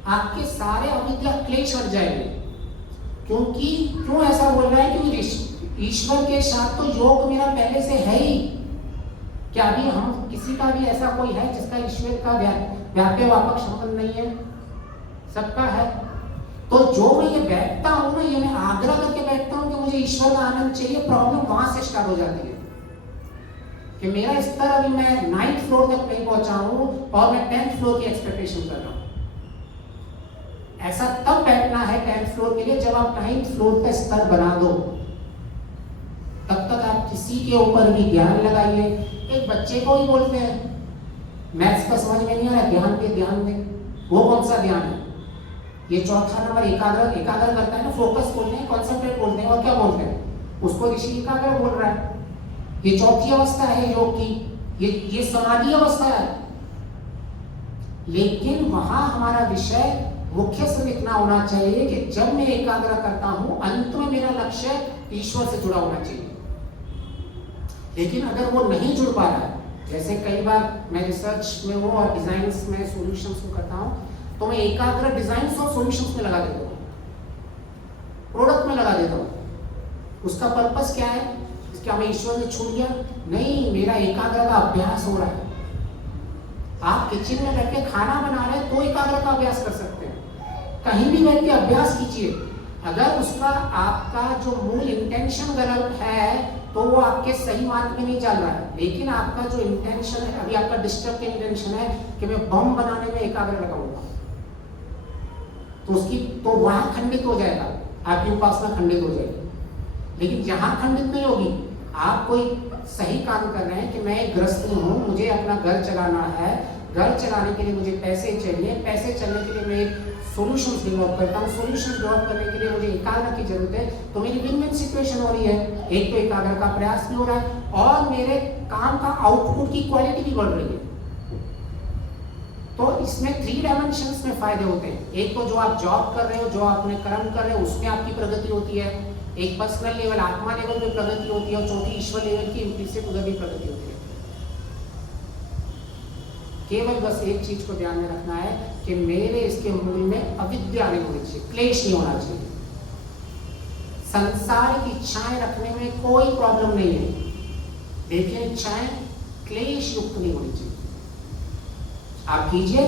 आपके सारे अविद्या क्लेश हट जाएंगे। क्यों ऐसा बोल रहा है? क्योंकि ईश्वर के साथ तो योग मेरा पहले से है ही। क्या अभी हम किसी का भी ऐसा कोई है जिसका ईश्वर का व्यापक व्यापक संबंध नहीं है? सबका है। तो जो मैं ये बैठता हूं ना, ये मैं आग्रह करके बैठता हूं कि मुझे ईश्वर का आनंद चाहिए, प्रॉब्लम वहां से स्टार्ट हो जाती है कि मेरा स्तर अभी मैं 9th फ्लोर तक नहीं पहुंचा हूं और मैं 10th फ्लोर की एक्सपेक्टेशन कर रहा हूं। ऐसा तब बैठना है 10th फ्लोर के लिए जब आप 9th फ्लोर का स्तर बना दो। तब तक आप किसी के ऊपर भी ध्यान लगाइए। एक बच्चे को ही बोलते हैं मैथ्स का समझ में नहीं आ रहा, ध्यान पे ध्यान दे। वो कौन सा ध्यान है? ये चौथा नंबर एकाग्र करता है ना, फोकस बोलते हैं, कॉन्सेंट्रेट बोलते हैं, और क्या बोलते हैं? उसको ऋषि एकाग्र बोल रहा है। ये चौथी अवस्था है योग की, ये समाधि अवस्था है। लेकिन वहां हमारा विषय मुख्य से इतना होना चाहिए कि जब मैं एकाग्र करता हूं, अंत में मेरा लक्ष्य ईश्वर से जुड़ा होना चाहिए। लेकिन अगर वो नहीं जुड़ पा रहा है, जैसे कई बार मैं रिसर्च में हूँ और डिजाइन्स में सॉल्यूशंस को करता हूँ, तो मैं एकाग्र डिजाइन्स और सॉल्यूशंस में लगा देता हूँ, प्रोडक्ट में लगा देता हूँ। उसका पर्पस क्या है? क्या मैं ईश्वर से छूट गया? नहीं, मेरा एकाग्र का अभ्यास हो रहा है। आप किचन में बैठ के खाना बना रहे हैं तो एकाग्र का अभ्यास कर सकते हैं। कहीं भी बैठ के अभ्यास कीजिए, अगर उसका आपका जो मूल इंटेंशन गलत है तो वो आपके सही मार्ग में नहीं चल रहा है। लेकिन आपका जो इंटेंशन है, अभी आपका डिस्ट्रक्टिव इंटेंशन है कि मैं बम बनाने में एकाग्र लगाऊंगा, तो वहां खंडित हो जाएगा, आपकी उपासना खंडित हो जाएगी। लेकिन जहां खंडित नहीं होगी, आप कोई सही काम कर रहे हैं कि मैं एक गृहस्थी हूँ, मुझे अपना घर चलाना है, घर चलाने के लिए मुझे पैसे चाहिए, पैसे चलने के लिए मैं एक सॉल्यूशंस डेवलप करता हूँ, सॉल्यूशंस डेवलप करने के लिए मुझे एकाग्र की जरूरत है, तो मेरी विन विन सिचुएशन हो रही है। एक तो एकाग्र का प्रयास भी हो रहा है और मेरे काम का आउटपुट की क्वालिटी भी बढ़ रही है। तो इसमें 3 डायमेंशंस में फायदे होते हैं। एक तो जो आप जॉब कर रहे हो, जो आप अपने कर्म कर रहे हो, उसमें आपकी प्रगति होती है। एक पर्सनल लेवल, आत्मा लेवल पे प्रगति होती है, और चौथी ईश्वर लेवल की इम्प्लिसिट उधर भी प्रगति होती है। केवल बस एक चीज को ध्यान में रखना है कि मेरे इसके मूल में अविद्या नहीं होनी चाहिए, क्लेश नहीं होना चाहिए। संसार की इच्छाएं रखने में कोई प्रॉब्लम नहीं है, लेकिन इच्छाएं क्लेश युक्त नहीं होनी चाहिए। आप कीजिए,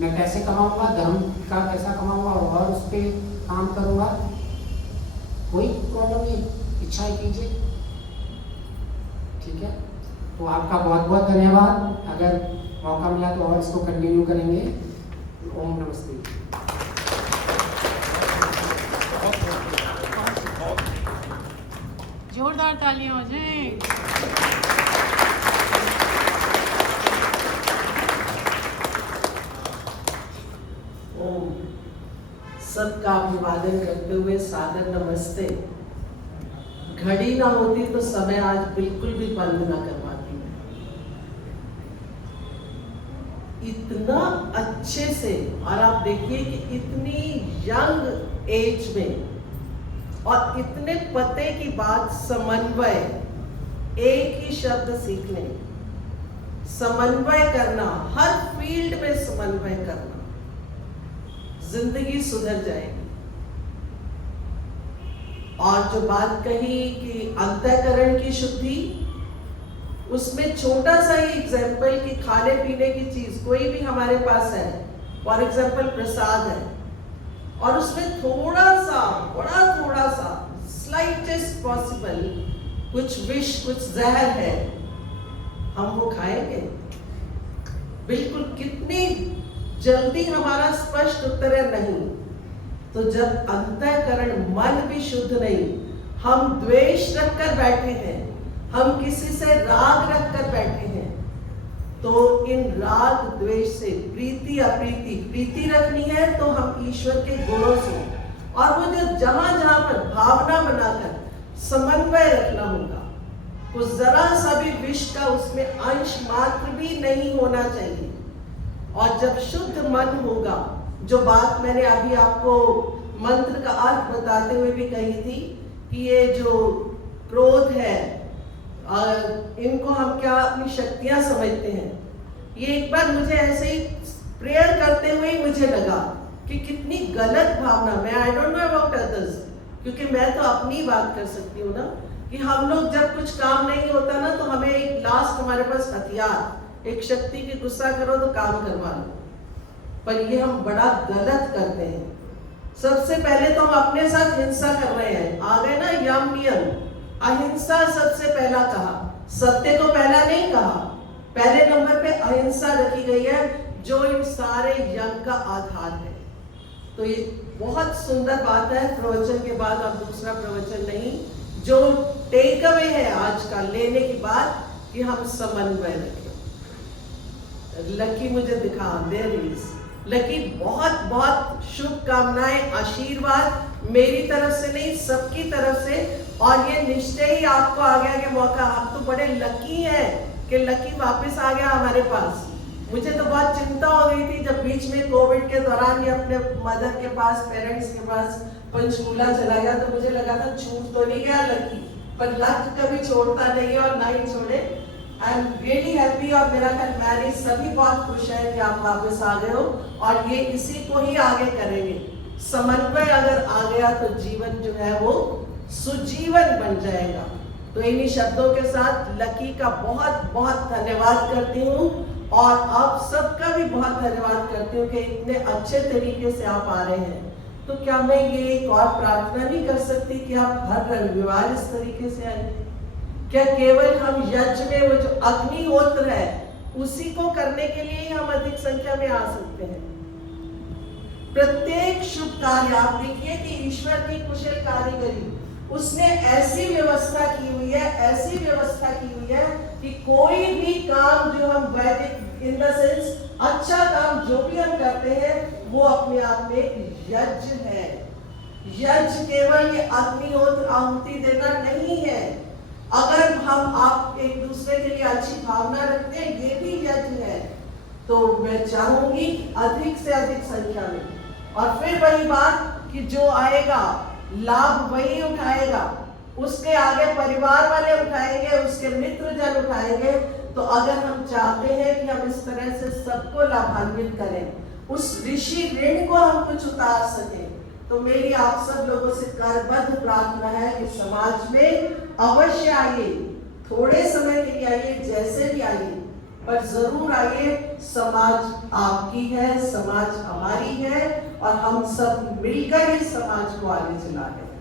मैं पैसे कमाऊंगा, धर्म का पैसा कमाऊंगा और उस पर काम करूंगा, कोई प्रॉब्लम नहीं, इच्छाएं कीजिए, ठीक है। तो आपका बहुत बहुत धन्यवाद। अगर मौका मिला तो और इसको कंटिन्यू करेंगे। ओम नमस्ते। जोरदार तालियां हो जाए। ओम सबका अभिवादन करते हुए सादर नमस्ते। घड़ी ना होती तो समय आज बिल्कुल भी बंद ना करवाती मैं। इतना अच्छे से, और आप देखिए कि इतनी यंग एज में और इतने पते की बात, समन्वय, एक ही शब्द सीखने, समन्वय करना, हर फील्ड में समन्वय करना, जिंदगी सुधर जाएगी। और जो बात कही कि अंतःकरण की शुद्धि, उसमें छोटा सा ही एग्जाम्पल कि खाने पीने की चीज कोई भी हमारे पास है, फॉर एग्जाम्पल प्रसाद है, और उसमें थोड़ा सा, बड़ा थोड़ा सा, स्लाइटेस्ट पॉसिबल कुछ विष, कुछ जहर है, हम वो खाएंगे? बिल्कुल, कितनी जल्दी हमारा स्पष्ट उत्तर है नहीं। तो जब अंतःकरण, मन भी शुद्ध नहीं, हम द्वेष रखकर बैठे हैं, हम किसी से राग रखकर बैठे हैं, तो इन राग द्वेष से प्रीति अप्रीति, प्रीति रखनी है तो हम ईश्वर के गुणों से, और वो जो जहां जहां पर भावना बनाकर समन्वय रखना होगा, तो जरा सा भी विष का उसमें अंश मात्र भी नहीं होना चाहिए। और जब शुद्ध मन होगा, जो बात मैंने अभी आपको मंत्र का अर्थ बताते हुए भी कही थी कि ये जो क्रोध है, इनको हम क्या अपनी शक्तियां समझते हैं, ये एक बार मुझे ऐसे ही प्रेयर करते हुए ही मुझे लगा कि कितनी गलत भावना, मैं I don't know about others, क्योंकि मैं तो अपनी बात कर सकती हूँ ना, कि हम लोग जब कुछ काम नहीं होता ना तो हमें एक लास्ट हमारे पास हथियार, एक शक्ति की गुस्सा करो तो काम करवा लो, पर ये हम बड़ा गलत करते हैं। सबसे पहले तो हम अपने साथ हिंसा कर रहे हैं। आ गए ना यम नियम, अहिंसा सबसे पहला कहा, सत्य को पहला नहीं कहा। पहले नंबर पे अहिंसा रखी गई है जो इन सारे यम का आधार है। तो ये बहुत सुंदर बात है। प्रवचन के बाद अब दूसरा प्रवचन नहीं, जो टेक अवे है आज का लेने की बात कि हम समन्वय रखें। लकी मुझे दिखा, देयर इज लकी, बहुत बहुत शुभकामनाएं, आशीर्वाद मेरी तरफ से नहीं सबकी तरफ से। और ये निश्चय ही आपको आ गया कि मौका, आप तो बड़े लकी हैं कि लकी वापस आ गया हमारे पास। मुझे तो बहुत चिंता हो गई थी जब बीच में कोविड के दौरान ये अपने मदर के पास, पेरेंट्स के पास पंचकूला चला गया, तो मुझे लगा था छूट तो नहीं गया लकी, पर लक कभी छोड़ता नहीं और ना ही छोड़े। आई एम रियली हैप्पी और मेरा ख्याल मैरिज सभी बहुत खुश है कि आप वापस आ गए हो और ये इसी को ही आगे करेंगे। समन्वय अगर आ गया तो जीवन जो है वो सुजीवन बन जाएगा। तो इन्हीं शब्दों के साथ लकी का बहुत बहुत धन्यवाद करती हूँ और आप सबका भी बहुत धन्यवाद करती हूँ कि इतने अच्छे तरीके से आप आ रहे हैं। तो क्या मैं ये एक और प्रार्थना नहीं कर सकती कि आप हर रविवार इस तरीके से आए? क्या केवल हम यज्ञ में वो जो अग्निहोत्र है उसी को करने के लिए ही हम अधिक संख्या में आ सकते हैं? प्रत्येक शुभ कार्य आप देखिए कि ईश्वर की कुशल कारीगरी, उसने ऐसी व्यवस्था की हुई है, ऐसी व्यवस्था की हुई है कि कोई भी काम जो हम वैदिक इन द सेंस अच्छा काम जो भी हम करते हैं वो अपने आप में यज्ञ है। यज्ञ केवल ये अग्निहोत्र आहुति देना नहीं है। अगर हम आप एक दूसरे के लिए अच्छी भावना रखते हैं, ये भी यज्ञ है। तो मैं चाहूंगी अधिक से अधिक संख्या में, और फिर वही बात कि जो आएगा लाभ वही उठाएगा, उसके आगे परिवार वाले उठाएंगे, उसके मित्र जन उठाएंगे। तो अगर हम चाहते हैं कि हम इस तरह से सबको लाभान्वित करें, उस ऋषि ऋण को हम कुछ उतार सकें, तो मेरी आप सब लोगों से करबद्ध प्रार्थना है कि समाज में अवश्य आइए, थोड़े समय के लिए आइए, जैसे भी आइए, पर जरूर आइए। समाज आपकी है, समाज हमारी है और हम सब मिलकर इस समाज को आगे चला रहे हैं।